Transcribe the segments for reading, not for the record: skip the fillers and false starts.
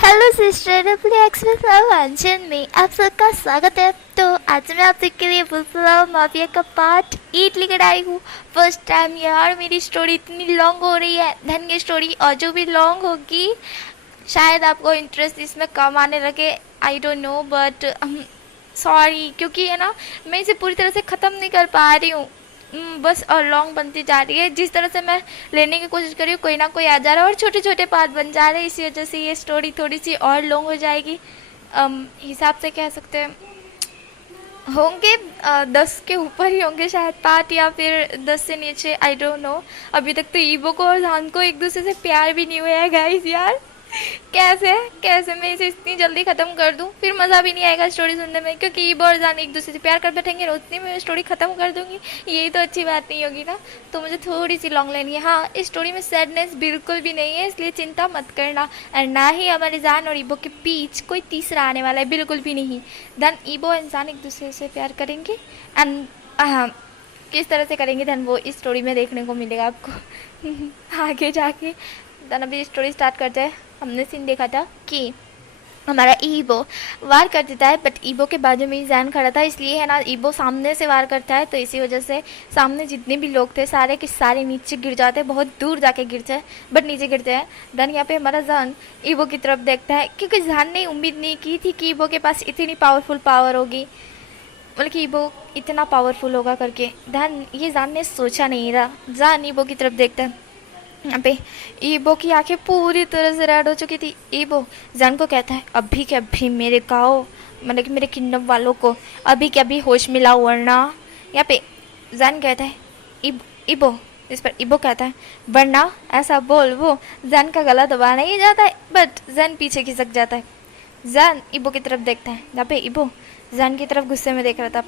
Hello sister, W express वांचन में आप सबका स्वागत है। तो आज मैं आप सबके लिए बुलबुलाव माफिया का पार्ट 8 लेकर आई हूँ। फर्स्ट टाइम यार मेरी स्टोरी इतनी लॉन्ग हो रही है। धन की स्टोरी और जो भी लॉन्ग होगी शायद आपको इंटरेस्ट इसमें कम आने लगे, I don't know, but sorry, क्योंकि है ना मैं इसे पूरी तरह से ख़त्म नहीं कर पा रही हूँ। बस और लॉन्ग बनती जा रही है। जिस तरह से मैं लेने की कोशिश कर रही हूँ कोई ना कोई आ जा रहा है और छोटे छोटे पार्ट बन जा रहे हैं, इसी वजह से ये स्टोरी थोड़ी सी और लॉन्ग हो जाएगी। हिसाब से कह सकते हैं होंगे 10 के ऊपर ही होंगे शायद पार्ट, या फिर 10 से नीचे, आई डोंट नो। अभी तक तो ईबो को और धान को एक दूसरे से प्यार भी नहीं हुआ है गाइस यार। कैसे कैसे मैं इसे इतनी जल्दी ख़त्म कर दूं, फिर मज़ा भी नहीं आएगा स्टोरी सुनने में, क्योंकि ईबो और जान एक दूसरे से प्यार कर बैठेंगे और उतनी में स्टोरी ख़त्म कर दूंगी। यही तो अच्छी बात नहीं होगी ना। तो मुझे थोड़ी सी लॉन्ग लेनी है। हाँ, इस स्टोरी में सैडनेस बिल्कुल भी नहीं है, इसलिए चिंता मत करना। और ना ही हमारे जान और ईबो के बीच कोई तीसरा आने वाला है, बिल्कुल भी नहीं। देन ईबो और इंसान एक दूसरे से प्यार करेंगे एंड किस तरह से करेंगे देन वो इस स्टोरी में देखने को मिलेगा आपको आगे जाके। देन अभी स्टोरी स्टार्ट करते हैं। हमने सीन देखा था कि हमारा ईबो वार कर देता है, बट ईबो के बाजू में ही जैन खड़ा था, इसलिए है ना ईबो सामने से वार करता है, तो इसी वजह से सामने जितने भी लोग थे सारे के सारे नीचे गिर जाते हैं, बहुत दूर जाके गिरते हैं, बट नीचे गिरते हैं। देन यहाँ पे हमारा जैन ईबो की तरफ देखता है, क्योंकि जैन ने उम्मीद नहीं की थी कि ईबो के पास इतनी पावरफुल पावर होगी, मतलब कि ईबो इतना पावरफुल होगा करके। देन ये जैन ने सोचा नहीं था। जैन ईबो की तरफ देखता है, यहाँ पे ईबो की आंखें पूरी तरह से रेड हो चुकी थी। ईबो जैन को कहता है, अभी के अभी मेरे गाँव, मतलब कि मेरे किंगडम वालों को अभी के अभी होश मिला, वरना। यहाँ पे जैन कहता है ईबो, इस पर ईबो कहता है वरना, ऐसा बोल वो जैन का गला दबा नहीं जाता है, बट जैन पीछे खिसक जाता है। जैन ईबो की तरफ देखता है, यहाँ पे ईबो जैन की तरफ गुस्से में देख रहा था।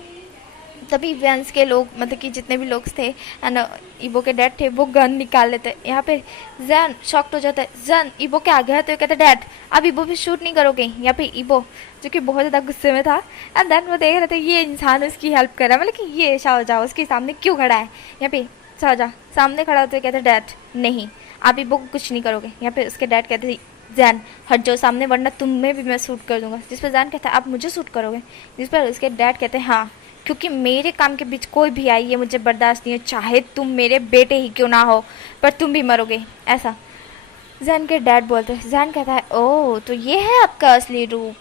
तभी वेंस के लोग, मतलब कि जितने भी लोग थे एंड ईबो के डैड थे, वो गन निकाल लेते। यहाँ पे जैन शॉक्ड हो जाता है। जैन ईबो के आगे है तो कहते डैड अब ईबो भी शूट नहीं करोगे। यहाँ पे ईबो जो कि बहुत ज़्यादा गुस्से में था एंड देन वो देख रहे थे ये इंसान उसकी हेल्प कर रहा है, मतलब कि ये शाहजहाँ उसके सामने क्यों खड़ा है। यहाँ पे शाहजहाँ सामने खड़ा होते कहते डैड नहीं, आप ईबो को कुछ नहीं करोगे। यहाँ पे उसके डैड कहते जैन हट जाओ सामने, वरना तुम्हें भी मैं शूट कर दूंगा। जिस पर जैन कहता है आप मुझे शूट करोगे। जिस पर उसके डैड कहते हैं हाँ, क्योंकि मेरे काम के बीच कोई भी आई है मुझे बर्दाश्त नहीं है, चाहे तुम मेरे बेटे ही क्यों ना हो, पर तुम भी मरोगे, ऐसा जैन के डैड बोलते हैं। जैन कहता है ओह तो ये है आपका असली रूप।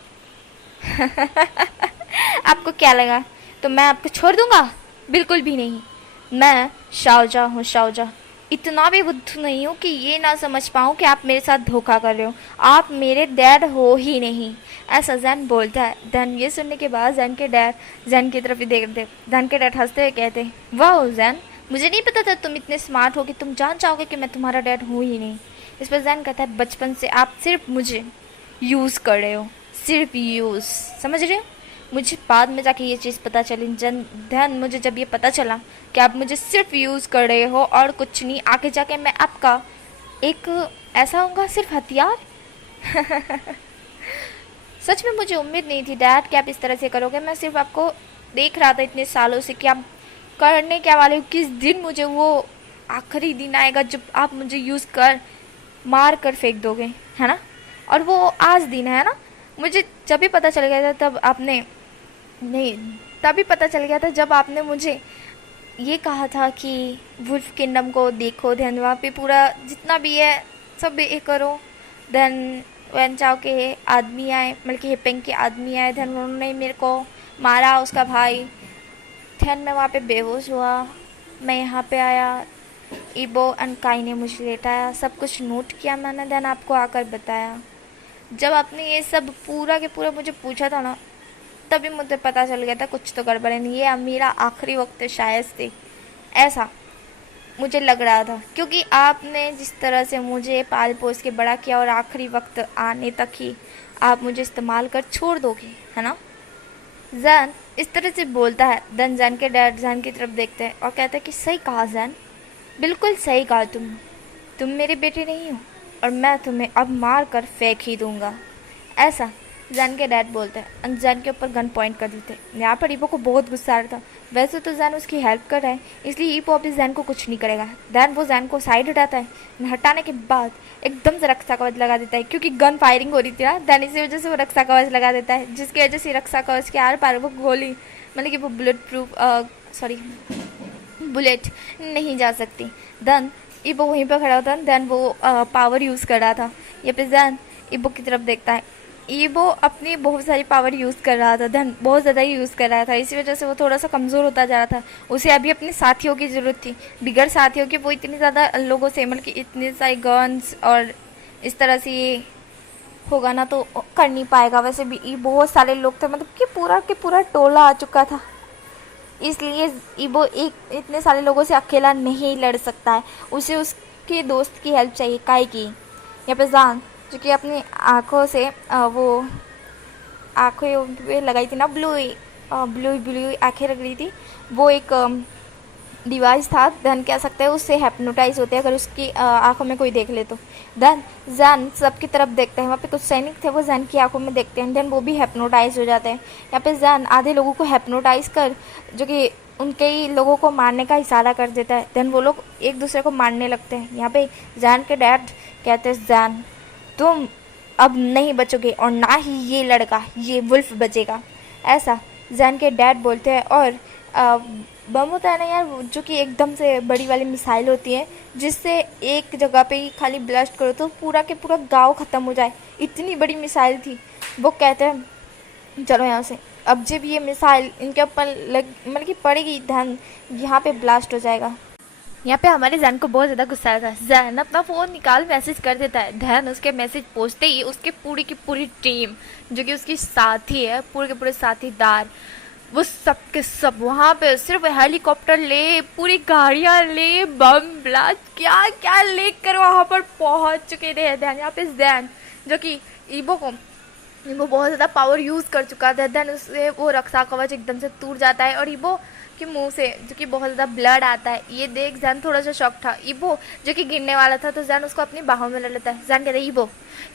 आपको क्या लगा तो मैं आपको छोड़ दूंगा? बिल्कुल भी नहीं। मैं शाहजहाँ हूँ, शाहजहाँ। इतना भी बुद्धू नहीं हूँ कि ये ना समझ पाऊँ कि आप मेरे साथ धोखा कर रहे हो। आप मेरे डैड हो ही नहीं, ऐसा जैन बोलता है। धन ये सुनने के बाद जैन के डैड जैन की तरफ ही देख रहे। धन के डैड हंसते हुए कहते वाह जैन, मुझे नहीं पता था तुम इतने स्मार्ट हो कि तुम जान चाहोगे कि मैं तुम्हारा डैड हूँ ही नहीं। इस पर जैन कहता है बचपन से आप सिर्फ मुझे यूज़ कर रहे हो, सिर्फ यूज़, समझ रहे हो। मुझे बाद में जाके ये चीज़ पता चली धन, मुझे जब ये पता चला कि आप मुझे सिर्फ यूज़ कर रहे हो और कुछ नहीं, आगे जाके मैं आपका एक ऐसा होगा सिर्फ हथियार। सच में मुझे उम्मीद नहीं थी डैड कि आप इस तरह से करोगे। मैं सिर्फ आपको देख रहा था इतने सालों से कि आप करने क्या वाले हो। किस दिन मुझे वो आखिरी दिन आएगा जब आप मुझे यूज़ कर मार कर फेंक दोगे, है ना। और वो आज दिन है ना। मुझे जब भी पता चल गया था तब आपने नहीं, तभी पता चल गया था जब आपने मुझे ये कहा था कि वुल्फ किंगडम को देखो, ध्यान वहाँ पे पूरा जितना भी है सब ये करो। देन वैन चाओ के आदमी आए, मतलब कि हिपेंग के आदमी आए, देन उन्होंने मेरे को मारा, उसका भाई। देन मैं वहाँ पे बेहोश हुआ, मैं यहाँ पे आया, ईबो एंड काई ने मुझे लेटाया, सब कुछ नोट किया मैंने, देन आपको आकर बताया। जब आपने ये सब पूरा के पूरा मुझे पूछा था ना, तभी मुझे पता चल गया था कुछ तो गड़बड़ है। ये मेरा आखिरी वक्त शायद से, ऐसा मुझे लग रहा था, क्योंकि आपने जिस तरह से मुझे पाल पोस के बड़ा किया और आखिरी वक्त आने तक ही आप मुझे इस्तेमाल कर छोड़ दोगे, है ना। जैन इस तरह से बोलता है। देन जैन के डैड जैन की तरफ देखते हैं और कहते हैं कि सही कहा जैन, बिल्कुल सही कहा तुम मेरे बेटे नहीं हो और मैं तुम्हें अब मार कर फेंक ही दूंगा, ऐसा। जैन के डैड बोलते हैं और जैन के ऊपर गन पॉइंट कर देते हैं। यहाँ पर ईबो को बहुत गुस्सा आ रहा था। वैसे तो जैन उसकी हेल्प कर रहा है, इसलिए ईबो अभी जैन को कुछ नहीं करेगा। देन वो जैन को साइड हटाता है। हटाने के बाद एकदम से रक्षा कवच लगा देता है, क्योंकि गन फायरिंग हो रही थी ना, देन इसी वजह से वो रक्षा कवच लगा देता है, जिसकी वजह से रक्षा कवच के आर पार वो गोली, मतलब कि वो बुलेट नहीं जा सकती। देन ईबो वहीं पर खड़ा होता है। देन वो पावर यूज़ कर रहा था। ये पे देन ईबो की तरफ देखता है। ईबो अपनी बहुत सारी पावर यूज़ कर रहा था, धन बहुत ज़्यादा ही यूज़ कर रहा था, इसी वजह से वो थोड़ा सा कमज़ोर होता जा रहा था। उसे अभी अपने साथियों की ज़रूरत थी, बिगड़ साथियों की। वो इतनी ज़्यादा लोगों से, मतलब कि इतने सारे गन्स और इस तरह से ये होगा ना तो कर नहीं पाएगा। वैसे भी ये बहुत सारे लोग थे, मतलब कि पूरा के पूरा टोला आ चुका था, इसलिए ईबो एक इतने सारे लोगों से अकेला नहीं लड़ सकता है। उसे उसके दोस्त की हेल्प चाहिए, काई की। यहाँ पे जान जो कि अपनी आँखों से वो आँखें पे लगाई थी ना, ब्लू ब्लू आँखें लग रही थी, वो एक डिवाइस था। धन कह सकते हैं उससे हेप्नोटाइज होते हैं अगर उसकी आंखों में कोई देख ले तो। धन जैन सबकी तरफ देखते हैं, वहाँ पे कुछ सैनिक थे, वो जैन की आंखों में देखते हैं, देन वो भी हेप्नोटाइज हो जाते हैं। यहाँ पे जैन आधे लोगों को हेप्नोटाइज कर जो कि उनके ही लोगों को मारने का इशारा कर देता है। देन वो लोग एक दूसरे को मारने लगते हैं। यहाँ पे जैन के डैड कहते हैं जैन तुम अब नहीं बचोगे और ना ही ये लड़का, ये वुल्फ बचेगा, ऐसा जैन के डैड बोलते हैं। और बम होता है ना यार, जो कि एकदम से बड़ी वाली मिसाइल होती है, जिससे एक जगह पे ही खाली ब्लास्ट करो तो पूरा के पूरा गांव ख़त्म हो जाए, इतनी बड़ी मिसाइल थी। वो कहते हैं चलो यहाँ से, अब जब ये मिसाइल इनके ऊपर मतलब कि पड़ेगी, धन यहाँ पे ब्लास्ट हो जाएगा। यहाँ पे हमारे जैन को बहुत ज़्यादा गुस्सा आता है। जैन अपना फ़ोन निकाल मैसेज कर देता है। धन उसके मैसेज पहुँचते ही उसके पूरी की पूरी टीम, जो कि उसकी साथी है, पूरे के पूरे साथीदार, वो सब के सब वहाँ पे सिर्फ हेलीकॉप्टर ले, पूरी गाड़ियाँ ले, बम ब्लास्ट क्या क्या लेकर वहाँ पर पहुँच चुके थे। धन यहाँ पे जैन जो कि ईबो बहुत ज़्यादा पावर यूज़ कर चुका था। देन उससे वो रक्षा कवच एकदम से टूट जाता है और ईबो के मुंह से जो कि बहुत ज़्यादा ब्लड आता है। ये देख जैन थोड़ा सा शॉक था। ईबो जो कि गिरने वाला था तो जैन उसको अपनी बाहों में ले लेता है। जैन कहता है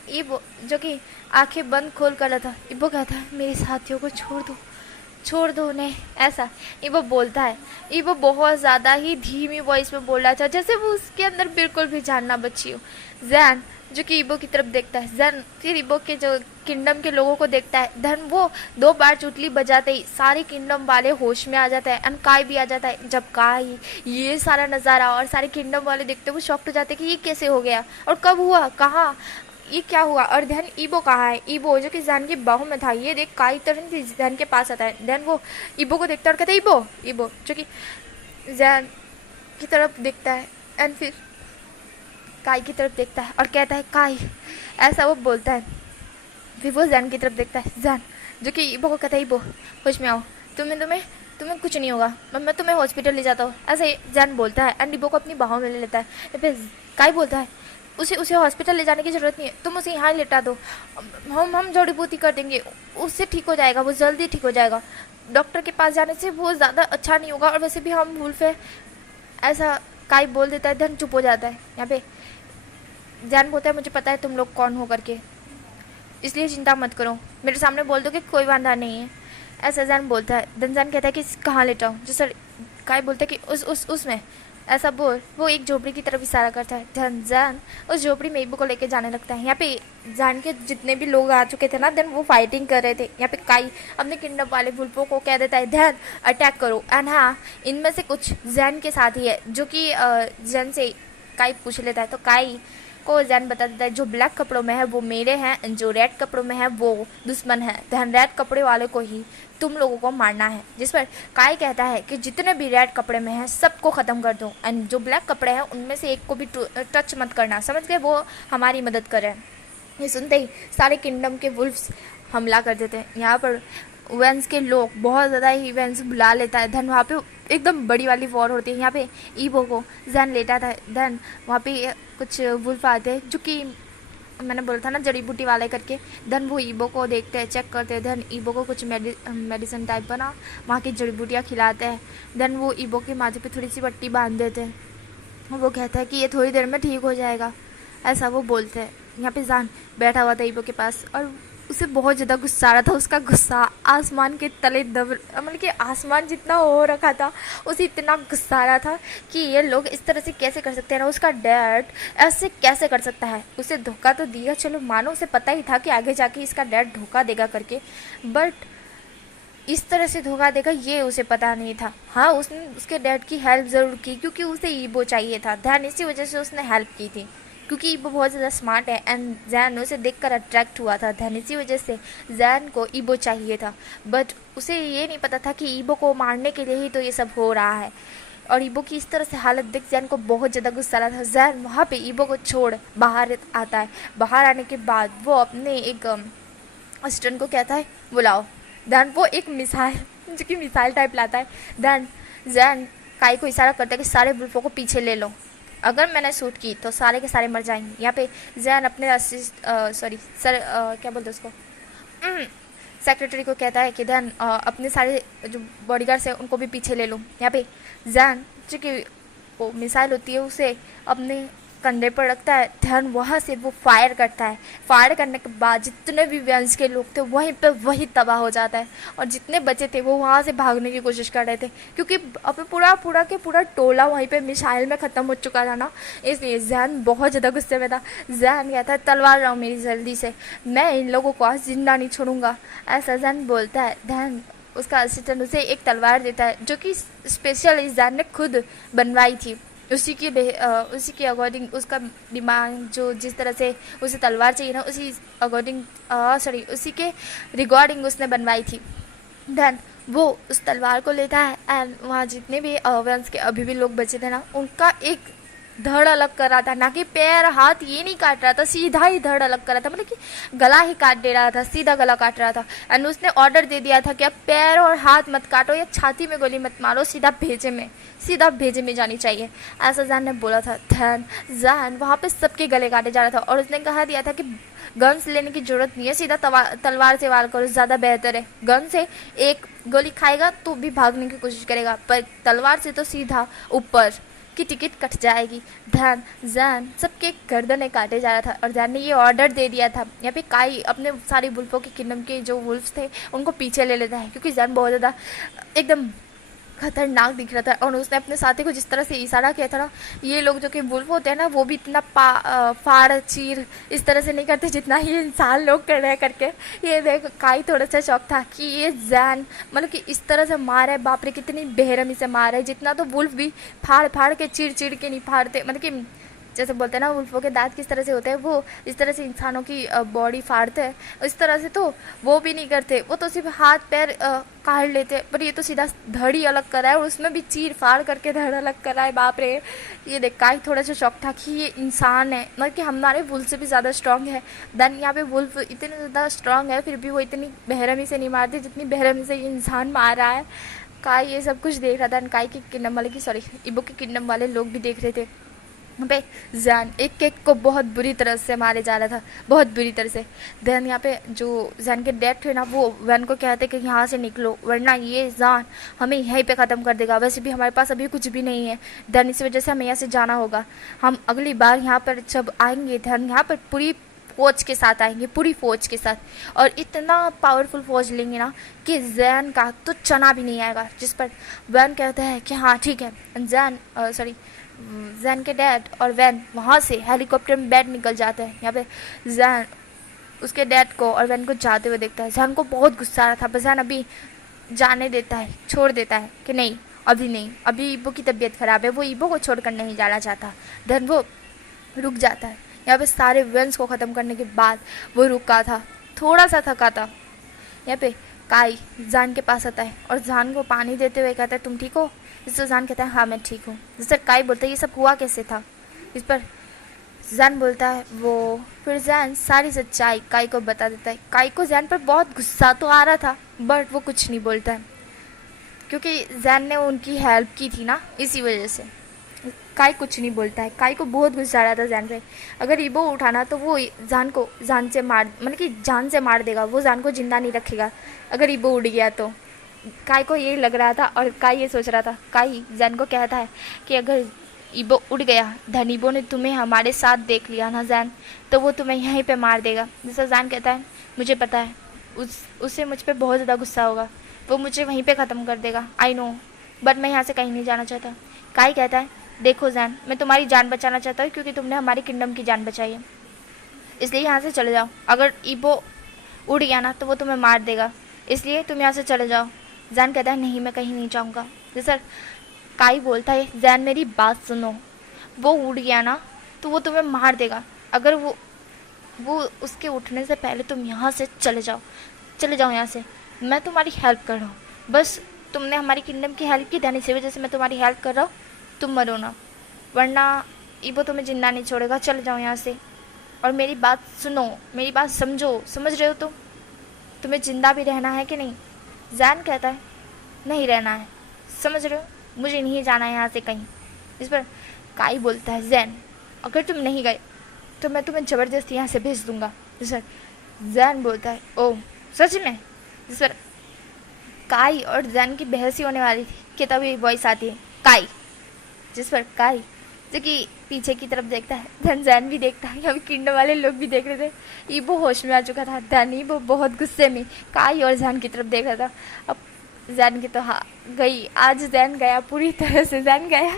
ईबो जो कि आंखें बंद खोल कर रहा था। ईबो कहता है मेरे साथियों को छोड़ दो उन्हें, ऐसा ईबो बोलता है। ईबो बहुत ज़्यादा ही धीमी वॉइस में बोल रहा था, जैसे वो उसके अंदर बिल्कुल भी जान ना बची हो। जैन जो कि ईबो की तरफ देखता है। जैन फिर ईबो के जो किंगडम के लोगों को देखता है। धन वो 2 बार चुटली बजाते ही सारे किंगडम वाले होश में आ जाता है, एंड काय भी आ जाता है। जब काय ये सारा नज़ारा और सारे किंगडम वाले देखते वो शॉक्ड हो जाते कि ये कैसे हो गया और कब हुआ, कहाँ, ये क्या हुआ। और धन ईबो कहाँ है। ईबो जो कि जैन की बाहों में था, ये देख काय तुरंत जैन के पास आता है। धन वो ईबो को देखता है और कहता है ईबो जो कि जैन की तरफ देखता है, एंड फिर काय की तरफ देखता है और कहता है काय, ऐसा वो बोलता है। फिर वो जैन की तरफ देखता है। जैन जो कि ईबो को कहता है ईबो होश में आओ, तुम्हें कुछ नहीं होगा, मैं तुम्हें हॉस्पिटल ले जाता हूँ, ऐसे जैन बोलता है। एंड ईबो को अपनी बाहों में ले लेता है। फिर काय बोलता है उसे हॉस्पिटल ले जाने की ज़रूरत नहीं है, तुम उसे यहाँ लेटा दो, हम जड़ी बूटी कर देंगे, उससे ठीक हो जाएगा, वो जल्दी ठीक हो जाएगा। डॉक्टर के पास जाने से वो ज़्यादा अच्छा नहीं होगा, और वैसे भी हम वुल्फ है, ऐसा काय बोल देता है। धन चुप हो जाता है। यहाँ पे जैन बोलता है मुझे पता है तुम लोग कौन हो करके, इसलिए चिंता मत करो, मेरे सामने बोल दो कि कोई वादा नहीं है, ऐसा जैन बोलता है। धन जैन कहता है कि कहाँ लेटा हूँ, जैसे काय बोलता है कि उसमें, ऐसा बोल वो एक झोपड़ी की तरफ इशारा करता है। धन जैन उस झोपड़ी में ईबो को लेके जाने लगता है। यहाँ पे जैन के जितने भी लोग आ चुके थे ना, देन वो फाइटिंग कर रहे थे। यहाँ पे काई अपने किंगडम वाले वुल्फों को कह देता है धन अटैक करो। एंड हाँ, इनमें से कुछ जैन के साथ ही है, जो कि जैन से काई पूछ लेता है। तो काई को जैन बता देता है जो ब्लैक कपड़ों में है वो मेरे हैं, जो रेड कपड़ों में है वो दुश्मन है। धन रेड कपड़े वाले को ही तुम लोगों को मारना है। जिस पर काय कहता है कि जितने भी रेड कपड़े में हैं सबको ख़त्म कर दो, एंड जो ब्लैक कपड़े हैं उनमें से एक को भी टच मत करना, समझ गए, वो हमारी मदद करें। ये सुनते ही सारे किंगडम के वुल्फ्स हमला कर देते हैं। यहाँ पर वेंस के लोग बहुत ज़्यादा ही वेंस बुला लेता है। धन वहाँ पे एकदम बड़ी वाली वॉर होती है। यहाँ पे ईबो को जैन लेटा था। धन वहाँ पे कुछ वुल्फ आते हैं, जो कि मैंने बोला था ना जड़ी बूटी वाले करके। धन वो ईबो को देखते हैं, चेक करते हैं। धन ईबो को कुछ मेडिसिन टाइप बना वहाँ की जड़ी बूटियाँ खिलाते हैं। धन वो ईबो के माथे पे थोड़ी सी पट्टी बांध देते हैं। वो कहता है कि ये थोड़ी देर में ठीक हो जाएगा, ऐसा वो बोलते हैं। यहाँ पे जान बैठा हुआ था ईबो के पास, और उसे बहुत ज़्यादा गुस्सा आ रहा था। उसका गुस्सा आसमान के तले दब, मतलब कि आसमान जितना हो रखा था, उसे इतना गुस्सा आ रहा था कि ये लोग इस तरह से कैसे कर सकते हैं ना, उसका डैड ऐसे कैसे कर सकता है। उसे धोखा तो दिया, चलो मानो उसे पता ही था कि आगे जाके इसका डैड धोखा देगा करके, बट इस तरह से धोखा देगा ये उसे पता नहीं था। हाँ, उसने उसके डैड की हेल्प ज़रूर की क्योंकि उसे ईबो चाहिए था, ध्यान इसी वजह से उसने हेल्प की थी, क्योंकि ईबो बहुत ज़्यादा स्मार्ट है एंड जैन उसे देखकर अट्रैक्ट हुआ था। ध्यान इसी वजह से जैन को ईबो चाहिए था, बट उसे ये नहीं पता था कि ईबो को मारने के लिए ही तो ये सब हो रहा है। और ईबो की इस तरह से हालत देख जैन को बहुत ज़्यादा गुस्सा आ रहा था। जैन वहाँ पे ईबो को छोड़ बाहर आता है। बाहर आने के बाद वो अपने एक असिस्टेंट को कहता है बुलाओ। देन वो एक मिसाइल, जो कि मिसाइल टाइप लाता है। देन जैन काई को इशारा करता है कि सारे वुल्फों को पीछे ले लो, अगर मैंने शूट की तो सारे के सारे मर जाएंगे। यहाँ पे जैन अपने क्या बोलते उसको, सेक्रेटरी को कहता है कि देन अपने सारे जो बॉडीगार्ड्स हैं उनको भी पीछे ले लो। यहाँ पे जैन जो कि वो मिसाइल होती है उसे अपने कंधे पर रखता है। ध्यान वहाँ से वो फायर करता है। फायर करने के बाद जितने भी वंश के लोग थे वहीं पे वही तबाह हो जाता है, और जितने बचे थे वो वहाँ से भागने की कोशिश कर रहे थे क्योंकि अब पूरा टोला वहीं पे मिसाइल में ख़त्म हो चुका था ना। इसलिए जैन बहुत ज़्यादा गुस्से में था। जैन कहता है तलवार लाओ मेरी जल्दी से, मैं इन लोगों को आज जिंदा नहीं छोड़ूंगा, ऐसा जैन बोलता है। ध्यान उसका असिस्टेंट उसे एक तलवार देता है जो कि स्पेशल जैन ने खुद बनवाई थी। उसी के अकॉर्डिंग उसका दिमाग जो जिस तरह से उसे तलवार चाहिए ना उसी अकॉर्डिंग उसी के रिगार्डिंग उसने बनवाई थी। देन वो उस तलवार को लेता है एंड वहाँ जितने भी वंश के अभी भी लोग बचे थे ना उनका एक धड़ अलग कर रहा था, ना कि पैर हाथ ये नहीं काट रहा था, सीधा ही धड़ अलग कर रहा था, मतलब कि गला ही काट दे रहा था, सीधा गला काट रहा था। एंड उसने ऑर्डर दे दिया था कि अब पैर और हाथ मत काटो या छाती में गोली मत मारो, सीधा भेजे में जानी चाहिए, ऐसा जैन ने बोला था। ध्यान जैन वहाँ पे सबके गले काटे जा रहा था और उसने कहा दिया था कि गन्स लेने की जरूरत नहीं है, सीधा तलवार से वार करो, ज़्यादा बेहतर है। गन से एक गोली खाएगा तो भी भागने की कोशिश करेगा, पर तलवार से तो सीधा ऊपर की टिकट कट जाएगी। ध्यान जैन सबके गर्दनें काटे जा रहा था और जैन ने ये ऑर्डर दे दिया था। यहाँ पे काई अपने सारे वुल्फों के किंगडम के जो वुल्फ्स थे उनको पीछे ले लेता है क्योंकि जैन बहुत ज़्यादा एकदम खतरनाक दिख रहा था और उसने अपने साथी को जिस तरह से इशारा किया था ना, ये लोग जो कि वुल्फ होते हैं ना वो भी इतना फाड़ चीर इस तरह से नहीं करते जितना ये इंसान लोग कर रहे हैं करके। ये देख काई थोड़ा सा शौक था कि ये जैन मतलब कि इस तरह से मार है, बाप रे कितनी बेरहमी से मार है, जितना तो वुल्फ भी फाड़ फाड़ के चीर चीर के नहीं फाड़ते, मतलब कि जैसे बोलते हैं ना वुल्फों के दांत किस तरह से होते हैं, वो इस तरह से इंसानों की बॉडी फाड़ते हैं, इस तरह से तो वो भी नहीं करते, वो तो सिर्फ हाथ पैर काट लेते, पर ये तो सीधा धड़ी अलग करा है और उसमें भी चीर फाड़ करके धड़ अलग करा है। बाप रे, ये देख का ही थोड़ा सा शौक था कि ये इंसान है, मतलब कि हमारे वुल्फ से भी ज़्यादा स्ट्रांग है। देन यहाँ पे वुल्फ इतने ज़्यादा स्ट्रांग है फिर भी वो इतनी बेरहमी से नहीं मारते जितनी बेरहमी से ये इंसान मार रहा है। काई ये सब कुछ देख रहा था, काई के किंगडम वाले की ईबो के किंगडम वाले लोग भी देख रहे थे। यहाँ पे जैन एक एक को बहुत बुरी तरह से मारे जा रहा था, बहुत बुरी तरह से। देन यहाँ पे जो जैन के डैड थे ना वो वैन को कहते कि यहाँ से निकलो वरना ये जैन हमें यहीं पे ख़त्म कर देगा, वैसे भी हमारे पास अभी कुछ भी नहीं है। देन इसी वजह से हमें यहाँ से जाना होगा, हम अगली बार यहाँ पर जब आएंगे देन यहाँ पर पूरी फौज के साथ आएंगे, पूरी फौज के साथ, और इतना पावरफुल फौज लेंगे ना कि जैन का तो चना भी नहीं आएगा। जिस पर वैन कहता है कि हाँ ठीक है। जैन के डैड और वैन वहाँ से हेलीकॉप्टर में बैठ निकल जाते हैं। यहाँ पे जैन उसके डैड को और वैन को जाते हुए देखता है। जैन को बहुत गुस्सा आ रहा था पर जैन अभी जाने देता है, छोड़ देता है कि नहीं अभी नहीं, अभी ईबो की तबीयत ख़राब है, वो ईबो को छोड़कर नहीं जाना चाहता। देन वो रुक जाता है। यहाँ पे सारे वैंस को ख़त्म करने के बाद वो रुका था, थोड़ा सा थका था। यहाँ पे काई जान के पास आता है और जान को पानी देते हुए कहता है तुम ठीक हो? जिससे जान कहता है हाँ मैं ठीक हूँ। जिससे काई बोलता है ये सब हुआ कैसे था? इस पर जान बोलता है वो, फिर जान सारी सच्चाई काई को बता देता है। काई को जान पर बहुत गुस्सा तो आ रहा था बट वो कुछ नहीं बोलता है क्योंकि जान ने उनकी हेल्प की थी ना, इसी वजह से काई कुछ नहीं बोलता है। काई को बहुत गुस्सा आ रहा था जान पे, अगर ईबो उठाना तो वो जान से मार, मतलब कि जान से मार देगा, वो जान को जिंदा नहीं रखेगा अगर ईबो उड़ गया तो। काई को ये लग रहा था और काई ये सोच रहा था। काई जान को कहता है कि अगर ईबो उड़ गया। धन ईबो ने तुम्हें हमारे साथ देख लिया ना जैन, तो वो तुम्हें यहीं पे मार देगा। जैसा जैन कहता है मुझे पता है उसे मुझ पे बहुत ज़्यादा गुस्सा होगा, वो मुझे वहीं पे ख़त्म कर देगा। आई नो, बट मैं यहाँ से कहीं नहीं जाना चाहता। काई कहता है देखो जैन, मैं तुम्हारी जान बचाना चाहता हूँ क्योंकि तुमने हमारी किंगडम की जान बचाई है, इसलिए यहाँ से चले जाओ। अगर ईबो उड़ गया ना तो वो तुम्हें मार देगा, इसलिए तुम यहाँ से चले जाओ। जैन कहता है नहीं, मैं कहीं नहीं जाऊँगा। जैसा काई बोलता है जैन मेरी बात सुनो, वो उड़ गया ना तो वो तुम्हें मार देगा। अगर वो उसके उठने से पहले तुम यहाँ से चले जाओ यहाँ से। मैं तुम्हारी हेल्प कर रहा हूँ, बस तुमने हमारी किंगडम की हेल्प की, इसी वजह से मैं तुम्हारी हेल्प कर रहा हूँ। तुम मरो ना, वरना ईबो तुम्हें जिंदा नहीं छोड़ेगा। चले जाओ यहाँ से और मेरी बात सुनो, मेरी बात समझो। समझ रहे हो तुम्हें जिंदा भी रहना है कि नहीं? जैन कहता है नहीं रहना है। समझ रहे हो, मुझे नहीं जाना है यहाँ से कहीं। इस पर काई बोलता है जैन अगर तुम नहीं गए तो मैं तुम्हें ज़बरदस्ती यहाँ से भेज दूँगा। जिस पर जैन बोलता है ओह सच में? जिस पर काई और जैन की बहस ही होने वाली थी कि तभी वॉइस आती है काई। जिस पर काई जो कि पीछे की तरफ देखता है, धन जैन भी देखता है, अभी किंगडम वाले लोग भी देख रहे थे। ईबो होश में आ चुका था, धन ईबो बहुत गुस्से में काई और जैन की तरफ देख रहा था। अब जैन की तो हाँ गई, आज जैन गया, पूरी तरह से जैन गया।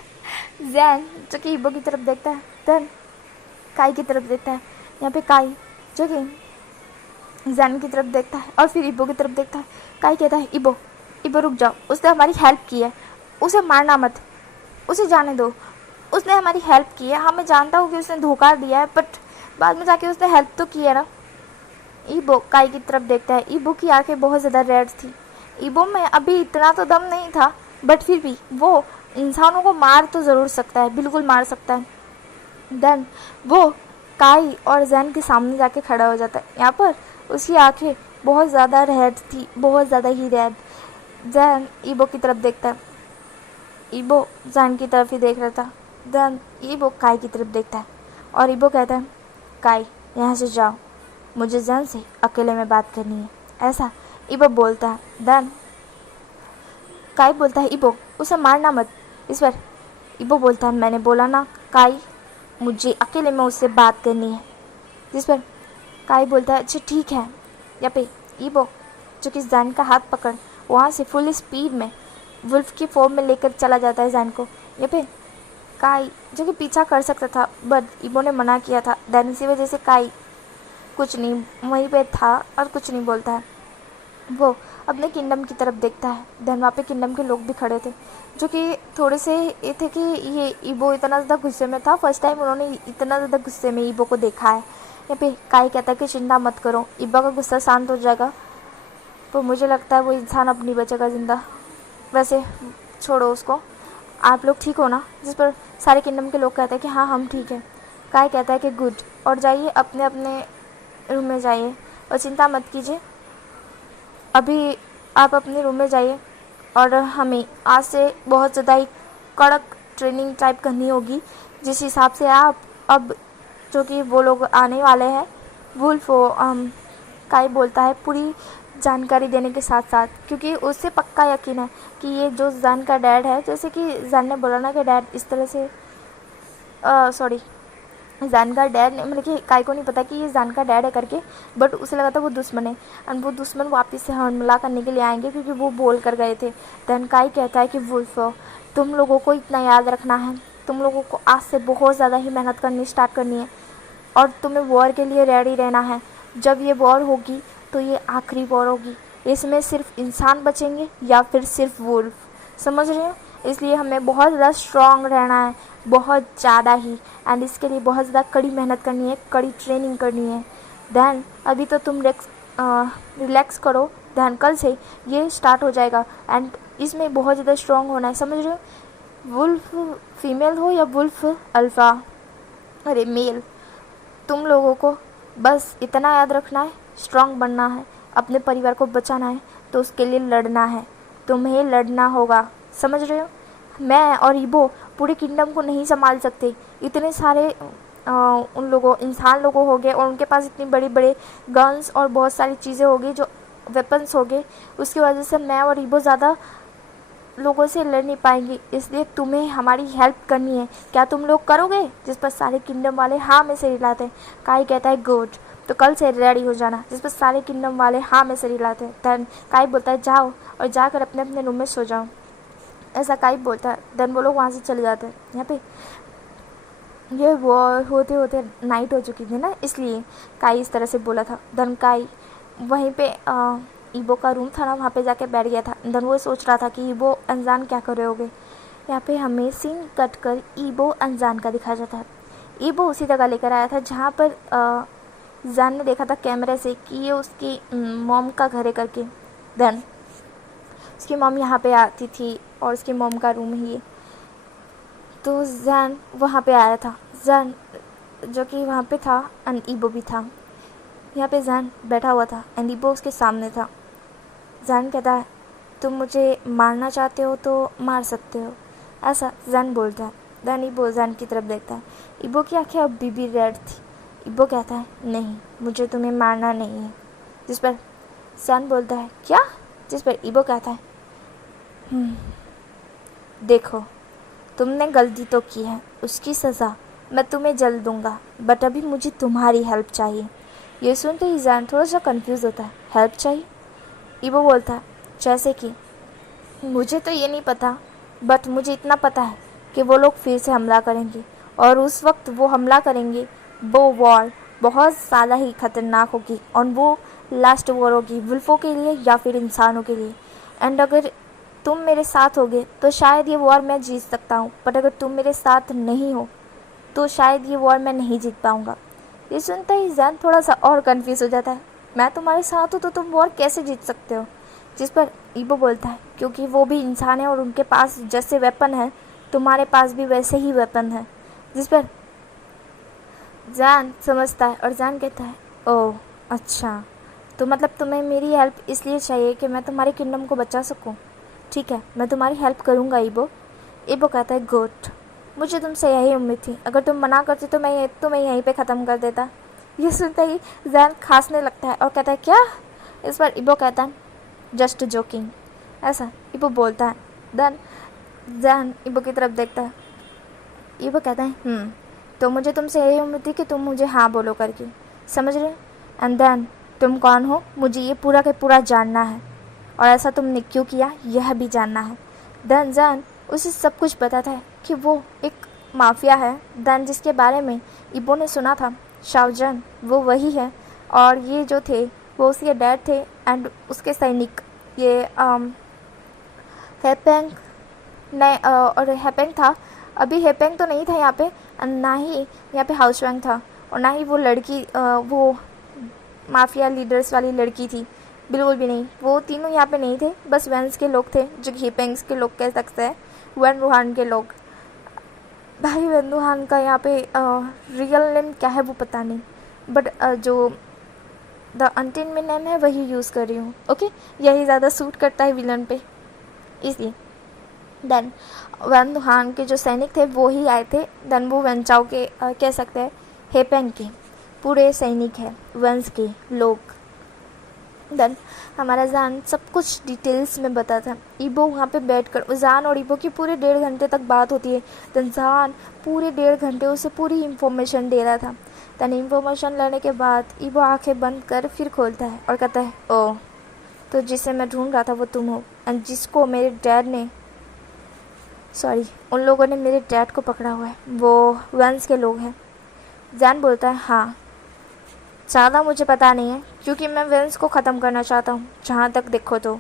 जैन जो कि ईबो की तरफ देखता है, धन काई की तरफ देखता है। यहाँ पे काई जो कि जैन की तरफ देखता है और फिर ईबो की तरफ देखता है। काई कहता है ईबो रुक जाओ, उसने हमारी हेल्प की है, उसे मारना मत, उसे जाने दो। उसने हमारी हेल्प की है, हाँ मैं जानता हूँ कि उसने धोखा दिया है, बट बाद में जाके उसने हेल्प तो की है ना। ईबो काई की तरफ देखता है। ईबो की आंखें बहुत ज़्यादा रेड थी। ईबो में अभी इतना तो दम नहीं था, बट फिर भी वो इंसानों को मार तो ज़रूर सकता है, बिल्कुल मार सकता है। देन वो काई और जैन के सामने जाके खड़ा हो जाता है। यहाँ पर उसकी आंखें बहुत ज़्यादा रेड थी, बहुत ज़्यादा ही रेड। जैन ईबो की तरफ देखता है, ईबो जैन की तरफ ही देख रहा था। देन ईबो काई की तरफ देखता है और ईबो कहता है काई यहाँ से जाओ, मुझे जैन से अकेले में बात करनी है, ऐसा ईबो बोलता है। देन काई बोलता है ईबो उसे मारना मत। इस पर ईबो बोलता है मैंने बोला ना काई, मुझे अकेले में उससे बात करनी है। जिस पर काई बोलता है अच्छा ठीक है। यहाँ पे ईबो जो कि जैन का हाथ पकड़ वहाँ से फुल स्पीड में वुल्फ की फॉर्म में लेकर चला जाता है जैन को। यहाँ पे काई जो कि पीछा कर सकता था, बट ईबो ने मना किया था। देन इसी वजह से काई कुछ नहीं वहीं पे था और कुछ नहीं बोलता है। वो अपने किंगडम की तरफ देखता है। देन वहाँ पे किंगडम के लोग भी खड़े थे जो कि थोड़े से ये थे कि ये ईबो इतना ज़्यादा गुस्से में था। फर्स्ट टाइम उन्होंने इतना ज़्यादा गुस्से में ईबो को देखा है। यहाँ पे काई कहता है कि चिंता मत करो, ईबो का गुस्सा शांत हो जाएगा। तो मुझे लगता है वो इंसान अपनी बचेगा ज़िंदा। वैसे छोड़ो उसको, आप लोग ठीक हो ना? जिस पर सारे किंगडम के लोग कहते हैं कि हाँ हम ठीक है। काई कहता है कि गुड, और जाइए अपने अपने रूम में जाइए और चिंता मत कीजिए, अभी आप अपने रूम में जाइए और हमें आज से बहुत ज़्यादा ही कड़क ट्रेनिंग टाइप करनी होगी, जिस हिसाब से आप अब जो कि वो लोग आने वाले हैं वुल्फ काई बोलता है पूरी जानकारी देने के साथ साथ, क्योंकि उससे पक्का यकीन है कि ये जो जैन का डैड है, जैसे कि जैन ने बोला ना कि डैड इस तरह से सॉरी जैन का डैड ने मतलब कि काई को नहीं पता कि ये जैन का डैड है करके, बट उसे लगा था वो दुश्मन है एंड वो दुश्मन वापस से हमला करने के लिए आएंगे क्योंकि वो बोल कर गए थे। देन काई कहता है कि वुल्फ तुम लोगों को इतना याद रखना है, तुम लोगों को आज से बहुत ज़्यादा ही मेहनत करनी स्टार्ट करनी है और तुम्हें वॉर के लिए रेडी रहना है। जब ये वॉर होगी तो ये आखिरी वॉर होगी, इसमें सिर्फ इंसान बचेंगे या फिर सिर्फ वुल्फ, समझ रहे हो? इसलिए हमें बहुत ज़्यादा स्ट्रॉन्ग रहना है, बहुत ज़्यादा ही, एंड इसके लिए बहुत ज़्यादा कड़ी मेहनत करनी है, कड़ी ट्रेनिंग करनी है। देन अभी तो तुम रिलैक्स करो, देन कल से ये स्टार्ट हो जाएगा एंड इसमें बहुत ज़्यादा स्ट्रॉन्ग होना है, समझ रहे हो? वुल्फ फीमेल हो या वुल्फ अल्फ़ा, अरे मेल, तुम लोगों को बस इतना याद रखना है, स्ट्रॉन्ग बनना है, अपने परिवार को बचाना है, तो उसके लिए लड़ना है, तुम्हें लड़ना होगा, समझ रहे हो? मैं और ईबो पूरे किंगडम को नहीं संभाल सकते, इतने सारे उन लोगों इंसान लोगों हो गए और उनके पास इतनी बड़ी बड़े गन्स और बहुत सारी चीज़ें हो गई जो वेपन्स हो गए, उसकी वजह से मैं और ईबो ज़्यादा लोगों से लड़ नहीं पाएंगे, इसलिए तुम्हें हमारी हेल्प करनी है, क्या तुम लोग करोगे? जिस पर सारे किंगडम वाले हाँ में से हिलाते हैं। काई कहता है गुड, तो कल से रेडी हो जाना। जिस पर सारे किंगडम वाले हाँ में से हिलाते हैं। देन काई बोलता है जाओ और जाकर अपने अपने रूम में सो जाओ, ऐसा काई बोलता है। देन वो लोग वहाँ से चले जाते हैं। यहाँ पे ये वॉर होते होते नाइट हो चुकी थी ना, इसलिए काई इस तरह से बोला था। देन काई वहीं पे ईबो का रूम था ना, वहाँ पे जाके बैठ गया था। देन वो सोच रहा था कि ईबो अनजान क्या कर रहे होगे। यहाँ पे हमें सीन कट कर ईबो अनजान का दिखाया जाता है। ईबो उसी जगह लेकर आया था जहाँ पर जान ने देखा था कैमरे से कि ये उसकी मॉम का घर है करके। देन उसकी मॉम यहाँ पे आती थी और उसकी मॉम का रूम ही है, तो जैन वहाँ पे आया था। जैन जो कि वहाँ पे था एंड ईबो भी था। यहाँ पे जैन बैठा हुआ था एंड ईबो उसके सामने था। जैन कहता है तुम मुझे मारना चाहते हो तो मार सकते हो, ऐसा जैन बोलता है। देन ईबो जैन की तरफ देखता है। ईबो की आंखें अब भी रेड थी। ईबो कहता है नहीं, मुझे तुम्हें मारना नहीं है। जिस पर जैन बोलता है क्या? जिस पर ईबो कहता है देखो तुमने गलती तो की है, उसकी सज़ा मैं तुम्हें जल्द दूंगा, बट अभी मुझे तुम्हारी हेल्प चाहिए। ये सुनते ही जैन थोड़ा सा कंफ्यूज होता है। हेल्प चाहिए? ईबो बोलता है जैसे कि मुझे तो ये नहीं पता, बट मुझे इतना पता है कि वो लोग फिर से हमला करेंगे और उस वक्त वो हमला करेंगे वो वॉर बहुत ज़्यादा ही खतरनाक होगी और वो लास्ट वॉर होगी वुल्फों के लिए या फिर इंसानों के लिए। एंड अगर तुम मेरे साथ होगे तो शायद ये वॉर मैं जीत सकता हूँ, बट अगर तुम मेरे साथ नहीं हो तो शायद ये वॉर मैं नहीं जीत पाऊँगा। ये सुनते ही जैन थोड़ा सा और कंफ्यूज हो जाता है। मैं तुम्हारे साथ हूँ तो तुम वॉर कैसे जीत सकते हो? जिस पर ईबो बोलता है क्योंकि वो भी इंसान है और उनके पास जैसे वेपन है तुम्हारे पास भी वैसे ही वेपन है। जिस पर जैन समझता है और जैन कहता है ओह अच्छा, तो मतलब तुम्हें मेरी हेल्प इसलिए चाहिए कि मैं तुम्हारे किंगडम को बचा सकूं। ठीक है, मैं तुम्हारी हेल्प करूंगा ईबो। ईबो कहता है गुड, मुझे तुमसे यही उम्मीद थी, अगर तुम मना करती तो मैं तुम्हें यहीं पे ख़त्म कर देता। ये सुनते ही जैन खांसने लगता है और कहता है क्या? इस पर ईबो कहता है जस्ट जोकिंग, ऐसा ईबो बोलता है। देन जैन ईबो की तरफ देखता है। ईबो कहता है तो मुझे तुमसे यही उम्मीद थी कि तुम मुझे हाँ बोलो करके, समझ रहे? एंड देन तुम कौन हो मुझे ये पूरा के पूरा जानना है और ऐसा तुमने क्यों किया यह भी जानना है। देन जैन उसे सब कुछ बताता है कि वो एक माफिया है देन जिसके बारे में ईबो ने सुना था। शाओजन वो वही है और ये जो थे वो उसके डैड थे एंड उसके सैनिक। ये हेपेंग नहीं और हेपेंग था, अभी हेपेंग तो नहीं था यहाँ पे, ना ही यहाँ पे हाउसवैंग था और ना ही वो लड़की वो माफिया लीडर्स वाली लड़की थी, बिल्कुल भी नहीं। वो तीनों यहाँ पे नहीं थे, बस वेंस के लोग थे जो कि हेपेंग्स के लोग कह सकते हैं, वन रूहान के लोग। भाई वन रूहान का यहाँ पे रियल नेम क्या है वो पता नहीं, बट जो द अनटिन में नेम है वही यूज़ कर रही हूँ। ओके, यही ज़्यादा सूट करता है विलन पे, इसलिए। देन वन रूहान के जो सैनिक थे वो ही आए थे। देन वो वेंचाओ के कह सकते हैं हेपेंग के पूरे सैनिक हैं, वेंस के लोग। देन हमारा जान सब कुछ डिटेल्स में बताता है। ईबो वहाँ पे बैठकर जान और ईबो की पूरे 1.5 घंटे तक बात होती है। देन जान पूरे 1.5 घंटे उसे पूरी इन्फॉर्मेशन दे रहा था। देन इन्फॉर्मेशन लेने के बाद ईबो आंखें बंद कर फिर खोलता है और कहता है ओह, तो जिसे मैं ढूंढ रहा था वो तुम हो एंड जिसको मेरे डैड ने उन लोगों ने मेरे डैड को पकड़ा हुआ है, वो वेंस के लोग हैं। जान बोलता है हाँ, ज़्यादा मुझे पता नहीं है क्योंकि मैं वेंस को ख़त्म करना चाहता हूँ जहाँ तक देखो तो,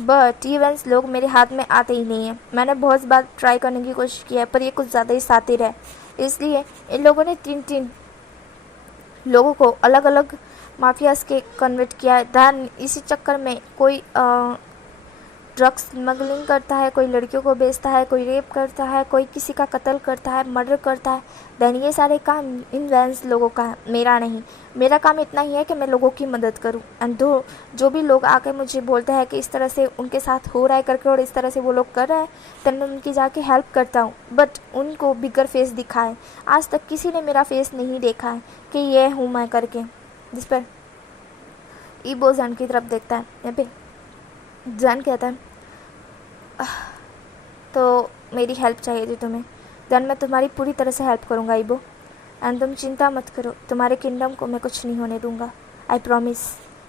बट ये वेंस लोग मेरे हाथ में आते ही नहीं हैं। मैंने बहुत बार ट्राई करने की कोशिश की है पर ये कुछ ज़्यादा ही सातिर है, इसलिए इन लोगों ने 3 लोगों को अलग अलग माफियाज के कन्वर्ट किया है। दैन इसी चक्कर में कोई ड्रग्स स्मगलिंग करता है, कोई लड़कियों को बेचता है, कोई रेप करता है, कोई किसी का कत्ल करता है, मर्डर करता है। देन ये सारे काम इन वेंस लोगों का है, मेरा नहीं। मेरा काम इतना ही है कि मैं लोगों की मदद करूं एंड जो भी लोग आके मुझे बोलते हैं कि इस तरह से उनके साथ हो रहा है करके और इस तरह से वो लोग कर रहे हैं, देन मैं उनकी जाके हेल्प करता हूँ, बट उनको बिगर फेस दिखाए। आज तक किसी ने मेरा फेस नहीं देखा है कि ये हूँ मैं करके। जिस पर ईबो जैन की तरफ देखता है। यहाँ पे जैन कहता है तो मेरी हेल्प चाहिए थी तुम्हें। देन मैं तुम्हारी पूरी तरह से हेल्प करूँगा ईबो, एंड तुम चिंता मत करो, तुम्हारे किंगडम को मैं कुछ नहीं होने दूँगा, आई प्रॉमिस।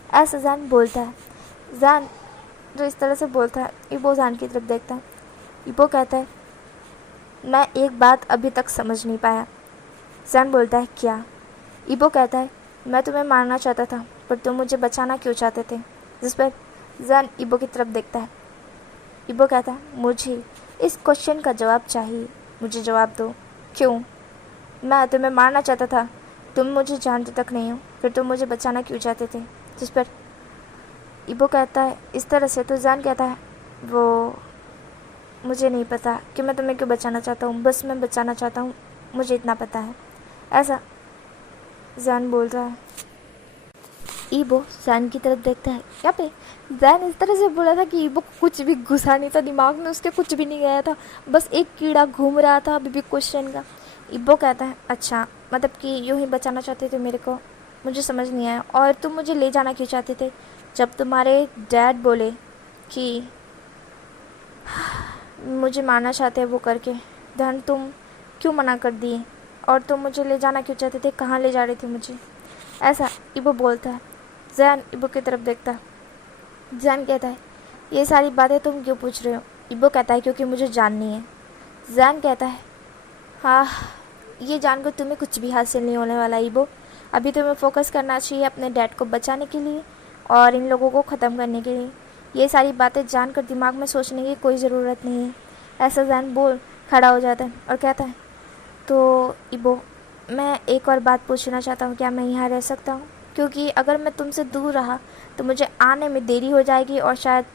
ऐसा जैन बोलता है। जैन जो इस तरह से बोलता है, ईबो जैन की तरफ देखता है। ईबो कहता है, मैं एक बात अभी तक समझ नहीं पाया। जैन बोलता है, क्या? ईबो कहता है, मैं तुम्हें मारना चाहता था पर तुम मुझे बचाना क्यों चाहते थे? जिस पर जैन ईबो की तरफ देखता है। ईबो कहता है, मुझे इस क्वेश्चन का जवाब चाहिए, मुझे जवाब दो। क्यों? मैं तुम्हें मारना चाहता था, तुम मुझे जानते तक नहीं हो, फिर तुम मुझे बचाना क्यों चाहते थे? जिस पर ईबो कहता है इस तरह से, तो जैन कहता है, वो मुझे नहीं पता कि मैं तुम्हें क्यों बचाना चाहता हूँ, बस मैं बचाना चाहता हूँ, मुझे इतना पता है। ऐसा जैन बोल रहा है। ईबो जैन की तरफ देखता है। यहाँ पे जैन इस तरह से बोला था कि ईबो को कुछ भी घुसा नहीं था दिमाग में, उसके कुछ भी नहीं गया था, बस एक कीड़ा घूम रहा था अभी भी क्वेश्चन का। ईबो कहता है, अच्छा मतलब कि यूँ ही बचाना चाहते थे मेरे को, मुझे समझ नहीं आया। और तुम मुझे ले जाना क्यों चाहते थे? जब तुम्हारे डैड बोले कि मुझे मारना चाहते हैं वो करके, धन तुम क्यों मना कर दिए? और तुम मुझे ले जाना क्यों चाहते थे? कहाँ ले जा रहे थे मुझे? ऐसा ईबो बोलता है। जैन ईबो की तरफ देखता है। जैन कहता है, ये सारी बातें तुम क्यों पूछ रहे हो? ईबो कहता है, क्योंकि मुझे जाननी है। जैन कहता है, हाँ, ये जानकर तुम्हें कुछ भी हासिल नहीं होने वाला ईबो। अभी तुम्हें फोकस करना चाहिए अपने डैड को बचाने के लिए और इन लोगों को ख़त्म करने के लिए। ये सारी बातें जानकर दिमाग में सोचने की कोई ज़रूरत नहीं है। ऐसा जैन बोल खड़ा हो जाता है और कहता है, तो ईबो मैं एक और बात पूछना चाहता हूँ, क्या मैं यहाँ रह सकता हूँ? क्योंकि अगर मैं तुमसे दूर रहा तो मुझे आने में देरी हो जाएगी और शायद।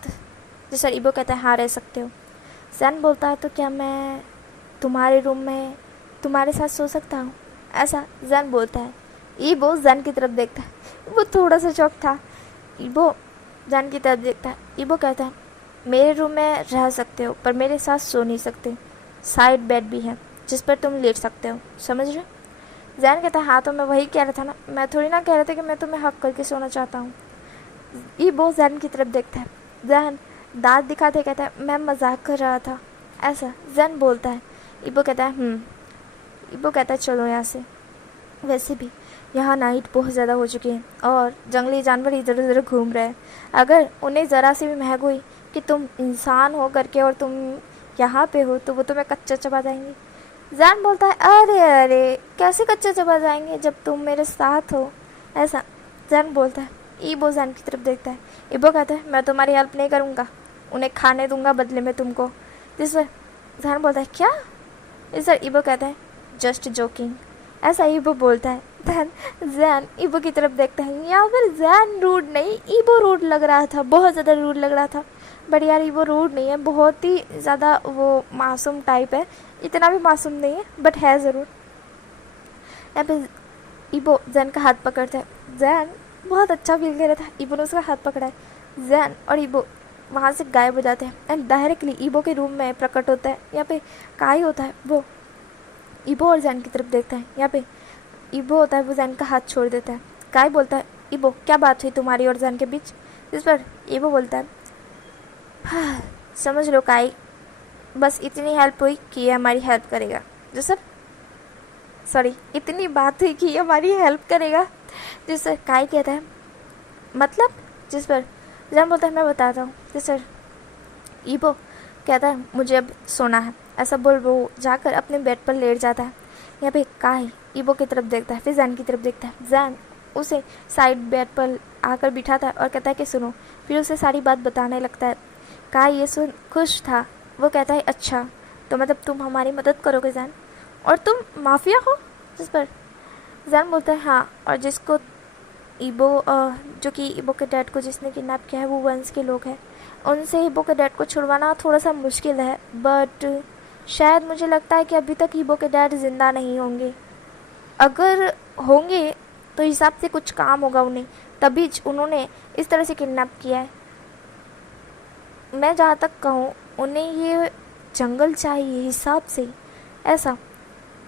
जैसा ईबो कहता है, हाँ रह सकते हो। जैन बोलता है, तो क्या मैं तुम्हारे रूम में तुम्हारे साथ सो सकता हूँ? ऐसा जैन बोलता है। ईबो जैन की तरफ देखता है। वो थोड़ा सा शौक था। ईबो जैन की तरफ देखता है। ईबो कहता है, मेरे रूम में रह सकते हो पर मेरे साथ सो नहीं सकते, साइड बेड भी है जिस पर तुम लेट सकते हो, समझ रहे? जैन कहता है, हाँ तो मैं वही कह रहा था ना, मैं थोड़ी ना कह रहा था कि मैं तुम्हें हक करके सोना चाहता हूँ। ईबो जैन की तरफ देखता है। जैन दांत दिखाते कहता है, मैं मजाक कर रहा था। ऐसा जैन बोलता है। ईबो कहता है, ईबो कहता है, चलो यहाँ से। वैसे भी यहाँ नाइट बहुत ज़्यादा हो चुकी है और जंगली जानवर इधर उधर घूम रहे हैं। अगर उन्हें ज़रा सी भी महक हुई कि तुम इंसान हो करके और तुम यहाँ पे हो तो वो तुम्हें कच्चा चबा जाएंगे। जैन बोलता है, अरे अरे कैसे कच्चा चबा जाएंगे जब तुम मेरे साथ हो? ऐसा जैन बोलता है। ईबो जैन की तरफ देखता है। ईबो कहता है, मैं तुम्हारी हेल्प नहीं करूँगा, उन्हें खाने दूंगा बदले में तुमको। जिस पर जैन बोलता है, क्या? इस पर ईबो कहता है, जस्ट जोकिंग। ऐसा ईबो बोलता है। देन जैन ईबो की तरफ देखता है। यहाँ पर जैन रूड नहीं, ईबो रूड लग रहा था, बहुत ज़्यादा रूड लग रहा था। बट यार ईबो रूड नहीं है, बहुत ही ज़्यादा वो मासूम टाइप है। इतना भी मासूम नहीं है बट है ज़रूर। यहाँ पे ईबो जैन का हाथ पकड़ता है। जैन बहुत अच्छा फील कर रहा था, ईबो ने उसका हाथ पकड़ा है। जैन और ईबो वहाँ से गायब हो जाते हैं एंड डायरेक्टली ईबो के रूम में प्रकट होता है। यहाँ पे काई होता है, वो ईबो और जैन की तरफ देखता है। यहाँ पे ईबो होता है, वो जैन का हाथ छोड़ देता है। काई बोलता है, ईबो क्या बात हुई तुम्हारी और जैन के बीच? इस पर ईबो बोलता है, हाँ, समझ लो काई, बस इतनी हेल्प हुई कि ये हमारी हेल्प करेगा। जो सर सॉरी इतनी बात हुई कि ये हमारी हेल्प करेगा। जिस सर काई कहता है, मतलब? जिस पर जैन बोलता है, मैं बताता हूँ। जिस सर ईबो कहता है, मुझे अब सोना है। ऐसा बोल वो जाकर अपने बेड पर लेट जाता है। यहाँ पे काई ईबो की तरफ देखता है, फिर जैन की तरफ देखता है। जैन उसे साइड बेड पर आकर बिठाता है और कहता है कि सुनो, फिर उसे सारी बात बताने लगता है। काई ये सुन खुश था। वो कहता है, अच्छा तो मतलब तुम हमारी मदद करोगे जैन, और तुम माफिया हो? जिस पर जैन बोलता है, हाँ, और जिसको ईबो जो कि ईबो के डैड को जिसने किडनैप किया है वो वंश के लोग हैं। उनसे ईबो के डैड को छुड़वाना थोड़ा सा मुश्किल है, बट शायद मुझे लगता है कि अभी तक ईबो के डैड ज़िंदा नहीं होंगे। अगर होंगे तो हिसाब से कुछ काम होगा उन्हें, तभी उन्होंने इस तरह से किडनैप किया है। मैं जहाँ तक कहूँ उन्हें ये जंगल चाहिए हिसाब से। ऐसा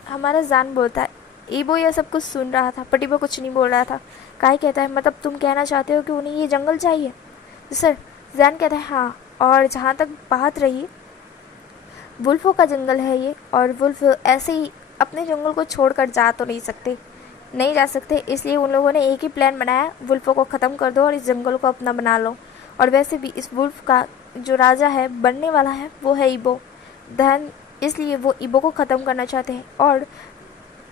हमारा जान बोलता है। ईबो ये सब कुछ सुन रहा था बट ईबो कुछ नहीं बोल रहा था। काई कहता है, मतलब तुम कहना चाहते हो कि उन्हें ये जंगल चाहिए? सर जैन कहता है, हाँ, और जहाँ तक बात रही वुल्फों का जंगल है ये, और वुल्फ ऐसे ही अपने जंगल को छोड़कर जा तो नहीं जा सकते, इसलिए उन लोगों ने एक ही प्लान बनाया, वुल्फों को ख़त्म कर दो और इस जंगल को अपना बना लो। और वैसे भी इस वुल्फ का जो राजा है बनने वाला है वो है ईबो, धन, इसलिए वो ईबो को ख़त्म करना चाहते हैं। और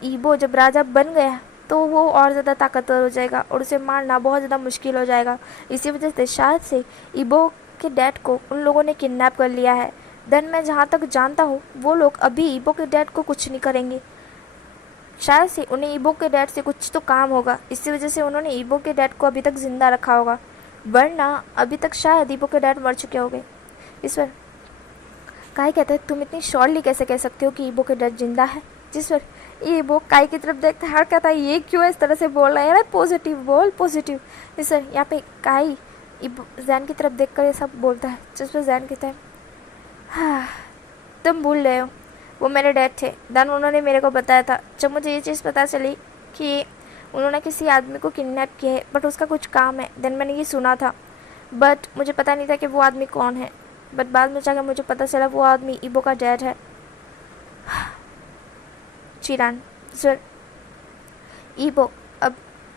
ईबो जब राजा बन गया तो वो और ज़्यादा ताकतवर हो जाएगा और उसे मारना बहुत ज़्यादा मुश्किल हो जाएगा। इसी वजह से शायद से ईबो के डैड को उन लोगों ने किडनैप कर लिया है। देन मैं जहाँ तक जानता हूँ वो लोग अभी ईबो के डैड को कुछ नहीं करेंगे, शायद से उन्हें ईबो के डैड से कुछ तो काम होगा, इसी वजह से उन्होंने ईबो के डैड को अभी तक ज़िंदा रखा होगा, वरना अभी तक शायद ईबो के डैड मर चुके होंगे। इस पर काई कहते हैं तुम इतनी श्योरली कैसे कह सकते हो कि ईबो के डैड जिंदा है। जिस पर ईबो काई की तरफ देखता है और कहता है ये क्यों इस तरह से बोल रहा है यार, पॉजिटिव बोल पॉजिटिव। जिस पर यहाँ पे काई जैन की तरफ देखकर ये सब बोलता है, जिस पर जैन कहता है हाँ तुम भूल रहे हो, वो मेरे डैड थे। देन उन्होंने मेरे को बताया था, जब मुझे ये चीज़ पता चली कि उन्होंने किसी आदमी को किडनैप किया है बट उसका कुछ काम है, देन मैंने ये सुना था, बट मुझे पता नहीं था कि वो आदमी कौन है। बट बाद में जाकर मुझे पता चला वो आदमी ईबो का डैड है। चिरान सर, ईबो अब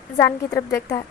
जान की तरफ देखता है,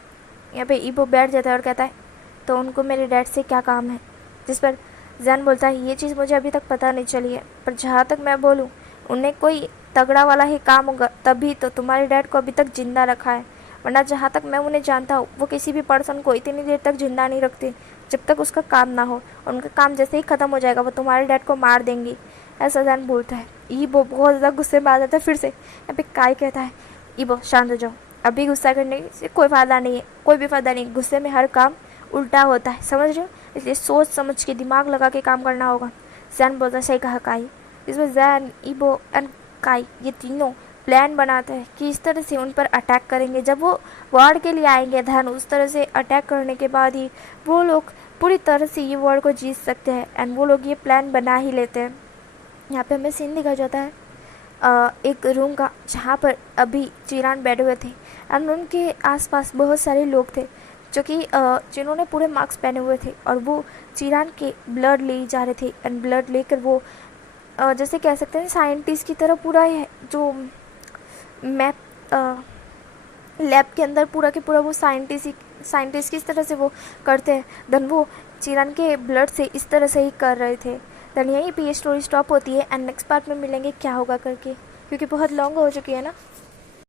यहाँ पे ईबो बैठ जाता है और कहता है तो उनको मेरे डैड से क्या काम है। जिस पर जैन बोलता है ये चीज़ मुझे अभी तक पता नहीं चली है, पर जहाँ तक मैं बोलूँ उन्हें कोई तगड़ा वाला ही काम होगा, तभी तो तुम्हारे डैड को अभी तक ज़िंदा रखा है, वरना जहाँ तक मैं उन्हें जानता हूँ वो किसी भी पर्सन को इतनी देर तक ज़िंदा नहीं रखते जब तक उसका काम ना हो, और उनका काम जैसे ही ख़त्म हो जाएगा वो तुम्हारे डैड को मार देंगी, ऐसा जैन बोलता है। ईबो बहुत ज़्यादा गुस्से में आ जाता है फिर से। यहाँ पे काई कहता है ईबो शांत हो जाओ, अभी गुस्सा करने से कोई फ़ायदा नहीं है, कोई भी फ़ायदा नहीं, गुस्से में हर काम उल्टा होता है, समझ रहे हो, इसलिए सोच समझ के दिमाग लगा के काम करना होगा। जैन बोलता है सही कहा काई। इसमें जैन, ईबो एंड काई ये तीनों प्लान बनाते हैं कि इस तरह से उन पर अटैक करेंगे, जब वो वॉर के लिए आएंगे धन उस तरह से अटैक करने के बाद ही वो लोग पूरी तरह से ये वॉर को जीत सकते हैं, एंड वो लोग ये प्लान बना ही लेते हैं। यहाँ पे हमें सीन दिखा जाता है एक रूम का, जहाँ पर अभी चिरान बैठे हुए थे एंड उनके आसपास बहुत सारे लोग थे जो कि जिन्होंने पूरे मास्क पहने हुए थे, और वो चिरान के ब्लड ले जा रहे थे, एंड ब्लड लेकर वो जैसे कह सकते हैं साइंटिस्ट की तरह पूरा है जो मैप लैब के अंदर पूरा के पूरा वो साइंटिस्ट किस तरह से वो करते हैं, देन वो चिरान के ब्लड से इस तरह से ही कर रहे थे। देन यहीं पे ये स्टोरी स्टॉप होती है एंड नेक्स्ट पार्ट में मिलेंगे क्या होगा करके, क्योंकि बहुत लॉन्ग हो चुकी है ना।